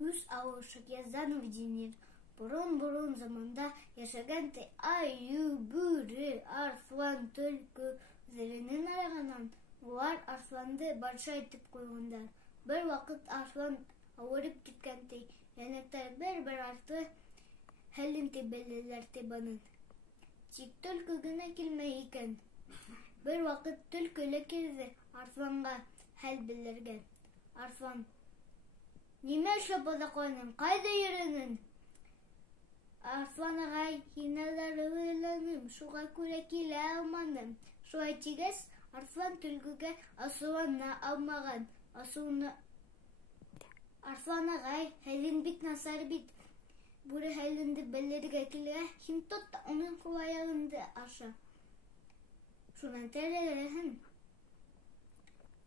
Үз ауышык яздан виденер. Бурун заманда яшаган аю, бүре, арслан, төлкү үзләренең арыганнан улар арсланды батша итеп куйгандар. Бер вакыт арслан авырып киткән янәктәр бер арты хәлен беләләр аның. Тик төлкү генә килмәй икән. Бер вакыт төлкү лә килде арсланга хәл белергә. Арслан: "Нимә эшләп кайның? Кайда йөрөнең?" Арслан агай: "Хинәләр уйланым, шуңа күрә килә алмадым." Шулай тигәс, арслан төлкүгә асулана алмаган. Арслан агай, хәлең бик насар бит. Бүре хәленде белергә килә, һин тот та уның кул аягында аша. Шуннан тәрәләһен.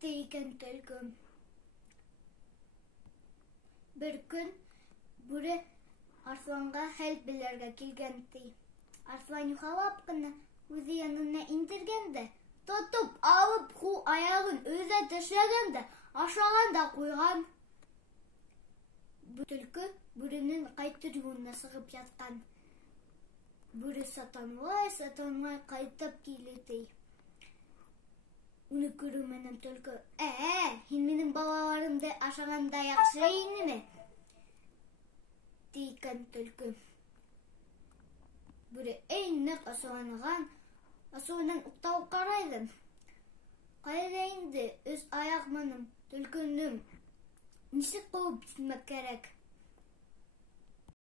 Тейкән төлкү. Бер көн бүре арсланга хәл белергә килгән. Арслан юхалап кына үзе янына индергән дә, тотып алып кул аягын үзе тешләгән дә, ашаган да куйган. Төлкү бүренең кайтыр юлына сыгып яткан. Бүре сатанлай кайтып килде. Уны күрү менән төлкү: "Һин минең балаларымды ашаганда яхшы инеме?" Дигән төлкү. Бүре нык асуыннан уктап карайды. Кайда инде үз аяк моның төлкүнең? Ничек куып китмәк кирәк?